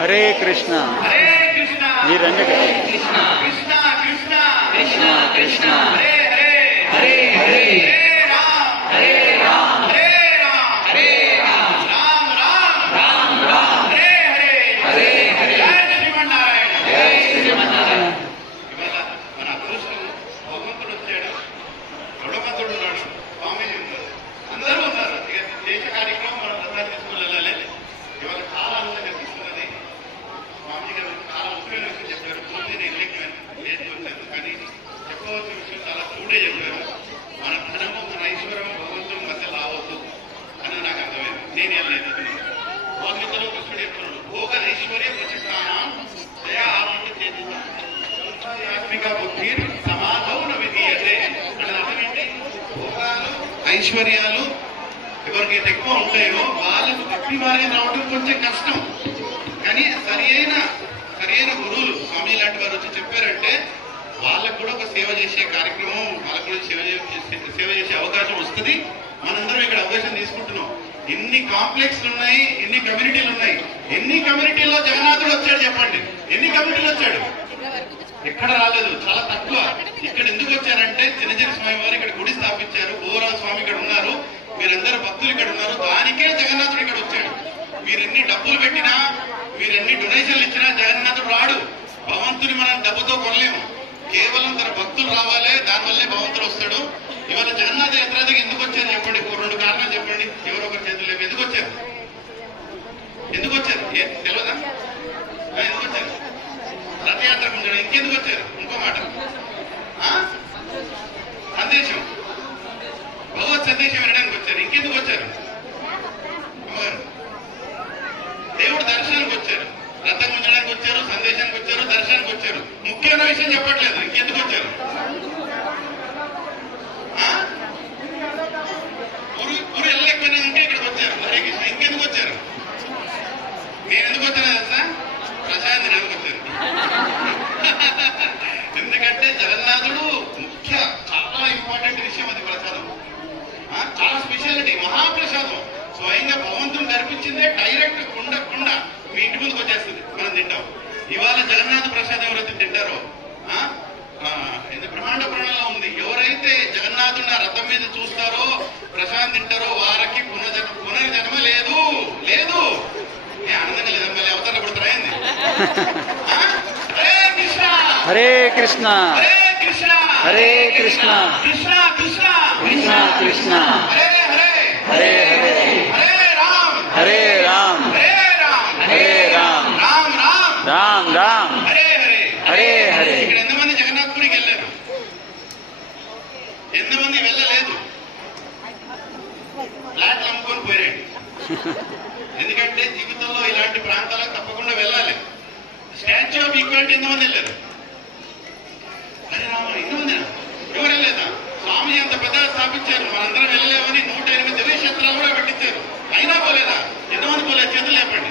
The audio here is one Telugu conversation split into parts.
హరే కృష్ణ మీరండి కృష్ణ కృష్ణ కృష్ణ కృష్ణ కృష్ణ హరే హరే హరే హరే రామ్ హరే రామ్ హరే రామ్ రామ్ రామ్ రామ్ రామ్ హరే హరే హరే హరే జై శ్రీమన్నారాయణ. జై శ్రీమన్నారాయణ. ఇవాళ మన అదృష్టం భగవంతుడు వచ్చాడు, గొడవంతుడు ఉన్నాడు, స్వామి ఉన్నారు, అందరూ ఉన్నారు. ఇక దేశ కార్యక్రమం మనం ప్రధాని తీసుకుని వెళ్ళాలి. ఇవాళ చాలా ఆనందంగా తీసుకున్నది. స్వామి గారు చాలా ముఖ్యమైన విషయం చెప్పారు. ముందు నేను వెళ్ళలేకపోయాను, లేదు వచ్చాను, కానీ చెప్పవలసిన విషయం చాలా చూడే చెప్పారు. మన ధనము మన ఐశ్వర్యం భగవంతుడి మధ్య రావద్దు అని నాకు అర్థమైంది. నేను వెళ్ళలేదు. భగవద్గీతలో కృష్ణుడు చెప్తున్నాడు, భోగ ఐశ్వర్య ప్రచక్రాణం దయా ఆనంద ఆత్మిక బుద్ధి సమాధౌన విధీయతే అని అర్థం ఏంటి? భోగాలు ఐశ్వర్యాలు ఎవరికైతే ఎక్కువ ఉంటాయో వాళ్ళకు భక్తి మార్గం రావడం కొంచెం కష్టం. కానీ సరైన గురువులు స్వామి లాంటి వారు వచ్చి చెప్పారంటే వాళ్ళకు కూడా ఒక సేవ చేసే కార్యక్రమం, వాళ్ళకు కూడా సేవ చేసే అవకాశం వస్తుంది. మనందరం ఇక్కడ అవకాశం తీసుకుంటున్నాం. ఎన్ని కాంప్లెక్స్లు ఉన్నాయి, ఎన్ని కమ్యూనిటీలు ఉన్నాయి. ఎన్ని కమ్యూనిటీల్లో జగన్నాథుడు వచ్చాడు చెప్పండి? ఎన్ని కమ్యూనిటీలు వచ్చాడు? ఎక్కడ రాలేదు, చాలా తక్కువ. ఇక్కడ ఎందుకు వచ్చారంటే చిన్నజీవి స్వామి వారు ఇక్కడ గుడి స్థాపించారు, గోవరాజ స్వామి ఇక్కడ ఉన్నారు, మీరందరూ భక్తులు ఇక్కడ ఉన్నారు. దానికే జగన్నాథుడు ఇక్కడ వచ్చాడు. మీరెన్ని డబ్బులు పెట్టినా, మీరెన్ని డొనేషన్లు ఇచ్చినా జగన్నాథుడు రాడు. భగవంతుని మనం డబ్బుతో కొనలేము. కేవలం తన భక్తులు రావాలి, దానివల్లే భగవంతుడు వస్తాడు. ఇవాళ జగన్నాథ యాత్రకి ఎందుకు వచ్చారు చెప్పండి? రెండు కారణాలు చెప్పండి. ఎవరో ఒకరి చేతులు లేవు. ఎందుకు వచ్చారు? ఎందుకు వచ్చారు? తెలియదా? ఎందుకు వచ్చారు? రథయాత్రకు ఉంచాడు. ఇంకెందుకు వచ్చారు? ఇంకో మాట, సందేశం, భగవత్ సందేశం వినడానికి వచ్చారు. ఇంకెందుకు వచ్చారు? దేవుడు దర్శనానికి వచ్చారు, రథం ఉంచడానికి వచ్చారు, సందేశానికి వచ్చారు, దర్శనానికి వచ్చారు. ముఖ్యమైన విషయం చెప్పట్లేదు. ఇంకెందుకు వచ్చారు? ఊరు వెళ్ళలేకపోయినా ఉంటే ఇక్కడికి వచ్చారు. హరే కృష్ణ. ఇంకెందుకు వచ్చారు? నేను ఎందుకు వచ్చాను తెలుసా? ప్రసాద్ తినడానికి వచ్చారు. ఎందుకంటే జగన్నాథుడు ముఖ్య, చాలా ఇంపార్టెంట్ విషయం అది. ప్రసాదం చాలా స్పెషాలిటీ, మహాప్రసాదం. స్వయంగా భగవంతుని కనిపించిందే డైరెక్ట్ కుండ మీ ఇంటి ముందుకు వచ్చేస్తుంది, మనం తింటాం. ఇవాళ జగన్నాథ ప్రసాదం ఎవరైతే తింటారో, బ్రహ్మాండ పురాణంలో ఉంది, ఎవరైతే జగన్నాథుని రథం మీద చూస్తారో, ప్రసాదం తింటారో వారికి పునర్జన్మ లేదు. ఆనందంగా లేదా? మళ్ళీ అవతారం పడుతున్నాయింది. హరే కృష్ణ హరే కృష్ణ హరే కృష్ణ కృష్ణ కృష్ణ కృష్ణ కృష్ణ హరే హరే హరే హరే హరే రామ్ హరే రామ్ హరే రామ్ హరే రామ్ రామ్ రామ్ రామ్ రామ్ హరే హరే హరే హరే. ఇక్కడ ఎంతమంది జగన్నాథ్పురికి వెళ్ళారు? ఎంతమంది వెళ్ళలేదు? ఫ్లాట్లు అమ్ముకొని పోయారండి. ఎందుకంటే జీవితంలో ఇలాంటి ప్రాంతాలకు తప్పకుండా వెళ్ళాలి. స్టాచ్యూ ఆఫ్ ఈక్వాలిటీ ఎంతమంది వెళ్ళారు? అరే రామ, ఎంతమంది? ఎవరు వెళ్ళలేదా? స్వామి అంత పెద్దగా స్థాపించారు, మనందరం వెళ్ళలేమని 108 దివ్యక్షేత్రాలు కూడా పెట్టించారు. అయినా పోలేదా? ఎంతమంది పోలేదు? చేతులు లేపండి.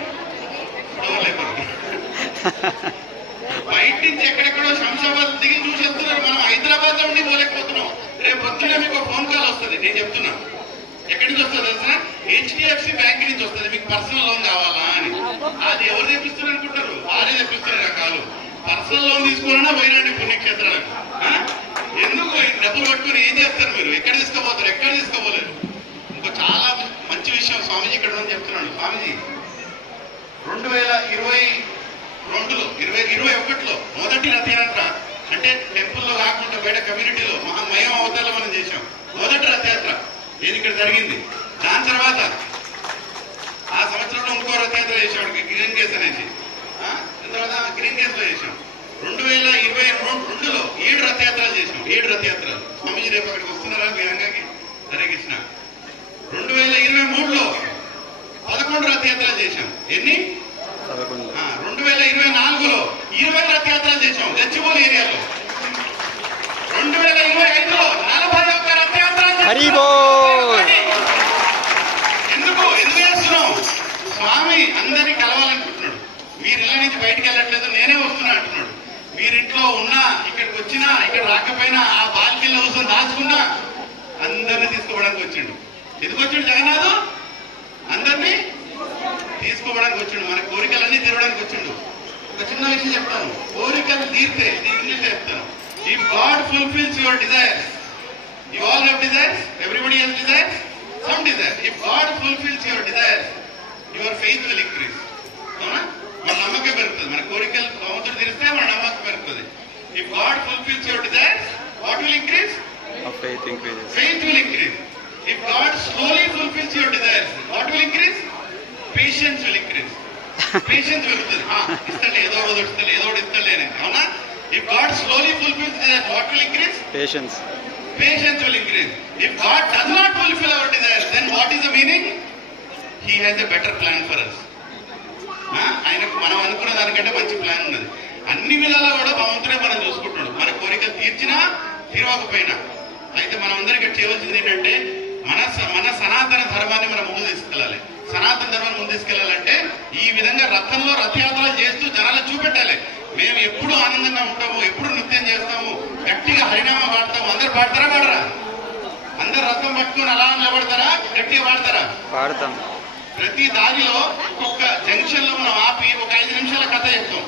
బయట నుంచి ఎక్కడెక్కడో శంషాబాద్ దిగి చూసి వస్తున్నారు. మనం హైదరాబాద్ లో ఉండి పోలేకపోతున్నాం. రేపు వచ్చిన మీకు ఫోన్ కాల్ వస్తుంది. నేను చెప్తున్నా, ఎక్కడి నుంచి వస్తుంది తెలుసా? HDFC బ్యాంక్ నుంచి వస్తుంది. మీకు పర్సనల్ లోన్ కావాలా అని. అది ఎవరు తెప్పిస్తున్నారు అనుకుంటారు? వారే తెప్పిస్తున్నారు. రకాలు పర్సనల్ లోన్ తీసుకోవాలన్నా పోయినండి పుణ్యక్షేత్రాలకు. ఎందుకు డబ్బులు పట్టుకుని ఏం చేస్తారు మీరు? ఎక్కడ తీసుకోపోతారు? ఎక్కడ తీసుకోపోలేరు. ఇంకో చాలా మంచి విషయం స్వామిజీ ఇక్కడ ఉందని చెప్తున్నాడు. స్వామిజీ 2021లో మొదటి రథయాత్ర, అంటే టెంపుల్లో కాకుండా బయట కమ్యూనిటీలో మయం అవతారాలు మనం చేశాం. మొదటి రథయాత్ర ఇది ఇక్కడ జరిగింది. దాని తర్వాత ఆ సంవత్సరంలో ఇంకో రథయాత్ర చేసాడు, గ్రీన్ కేస్ అనేసి. తర్వాత గ్రీన్ కేస్ లో చేసాం. 2022లో 7 రథయాత్రలు చేసాం. 7 రథయాత్రలు. స్వామిజీ రేపు అక్కడికి వస్తున్నారా మీ రంగాకి? హరే కృష్ణ. 2023లో 11 రథయాత్రలు చేశాం. ఎన్ని? 2024లో 20 రథయాత్రలు చేశాం గచ్చిబౌలి ఏరియాలో. 2025లో 41 రథయాత్రలు. ఎందుకు చేస్తున్నాం? స్వామి అందరినీ కలవాలనుకుంటున్నాడు. మీరు ఇళ్ళ నుంచి బయటికి వెళ్ళట్లేదు, నేనే వస్తున్నా అంటున్నాడు. మీరింట్లో ఉన్నా, ఇక్కడికి వచ్చినా, ఇక్కడ రాకపోయినా, ఆ బాల్కీలో కూర్చొని దాచుకున్నా అందరినీ తీసుకోవడానికి వచ్చిండు. ఎందుకు వచ్చాడు జగన్నాథు? అందరినీ తీసుకోవడానికి వచ్చిండు, మన కోరికలన్నీ తీరడానికి వచ్చిండు. ఒక చిన్న విషయం చెప్తాను, కోరికలు తీరితే ఇంగ్లీష్ చెప్తాను. If God fulfils your desires, you all have desires, everybody has desires, some desires. If God fulfils your desires, your faith will increase. అవునా? మన నమ్మకం పెరుగుతుంది. మన కోరికలు భగవంతుడు తీరిస్తే మన నమ్మకం పెరుగుతుంది. If God fulfils your desires, what will increase? Faith increases. Faith will increase. If God slowly fulfills your desires, what will increase? Patience will increase. Patience will increase. ఇస్తలే ఏదో రోజు ఇస్తలే ఏదో ఇస్తలే అని. అవునా? If God slowly fulfills desires, what will increase? Patience. Patience will increase. If God does not fulfill our desires, then what is the meaning? He has a better plan for us. ఆయనకు మనం అనుకున్న దానికంటే మంచి ప్లాన్ ఉన్నది. అన్ని విధాలా కూడా భగవంతుడే మనం చూసుకుంటున్నాడు. మన కోరిక తీర్చినా తీరవకపోయినా. అయితే మనం అందరం ఇక్కడ చేయవలసింది ఏంటంటే మన సనాతన ధర్మాన్ని మనం ముందు తీసుకెళ్ళాలి. సనాతన ధర్మాన్ని ముందు తీసుకెళ్లాలంటే ఈ విధంగా రథంలో రథయాత్రలు చేస్తూ జనాలు చూపెట్టాలి. మేము ఎప్పుడు ఆనందంగా ఉంటాము, ఎప్పుడు నృత్యం చేస్తాము, గట్టిగా హరినామం పాడతాము. అందరు పాడతారా పాడరా? అందరు రథం పట్టుకుని అలా నిలబడతారా? గట్టిగా పాడతారా? పాడతాం. ప్రతి దారిలో ఒక్కొక్క జంక్షన్ లో మనం ఆపి ఒక 5 నిమిషాల కథ చెప్తాం.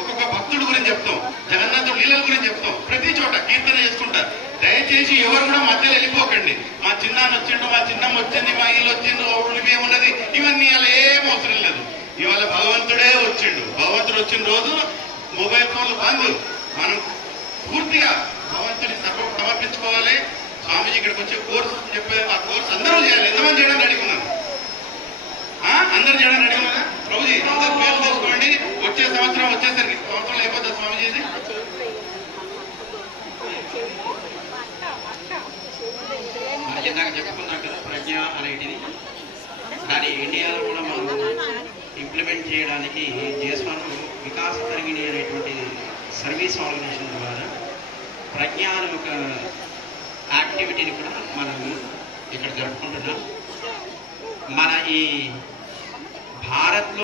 ఒక్కొక్క భక్తుడు గురించి చెప్తాం, జగన్నాథుడు లీలల గురించి చెప్తాం. ప్రతి చోట కీర్తన చేసుకుంటారు. దయచేసి ఎవరు కూడా మధ్యలో వెళ్ళిపోకండి. మా చిన్నాన్న వచ్చిండు, మా చిన్నమ్మ వచ్చింది, మా ఇల్లు వచ్చిండు, ఏమున్నది, ఇవన్నీ అలా ఏం అవసరం లేదు. ఇవాళ భగవంతుడే వచ్చిండు. భగవంతుడు వచ్చిన రోజు మొబైల్ ఫోన్లు బంద్. మనం పూర్తిగా భగవంతుని సమర్పించుకోవాలి. స్వామీజీ ఇక్కడికి వచ్చే కోర్సు చెప్పే ఆ కోర్సు అందరూ చేయాలి. ఎంతమంది చేయడానికి రెడీ ఉన్నారు? అందరు చేయడానికి రెడీ ఉన్నారా? ప్రభుజీ అందరు పేర్లు తీసుకోండి. వచ్చే సంవత్సరం వచ్చేసరికి సంవత్సరం అయిపోతుంది స్వామీజీ. ఇందాక చెప్పుకున్నాం కదా ప్రజ్ఞ అనేటిది. దాని ఇండియాలో కూడా మనం ఇంప్లిమెంట్ చేయడానికి జేస్వాన్ వికాస్ తరంగిణి అనేటువంటి సర్వీస్ ఆర్గనైజేషన్ ద్వారా ప్రజ్ఞ అనే ఒక యాక్టివిటీని కూడా మనం ఇక్కడ జరుపుకుంటున్నాం. మన ఈ భారత్లో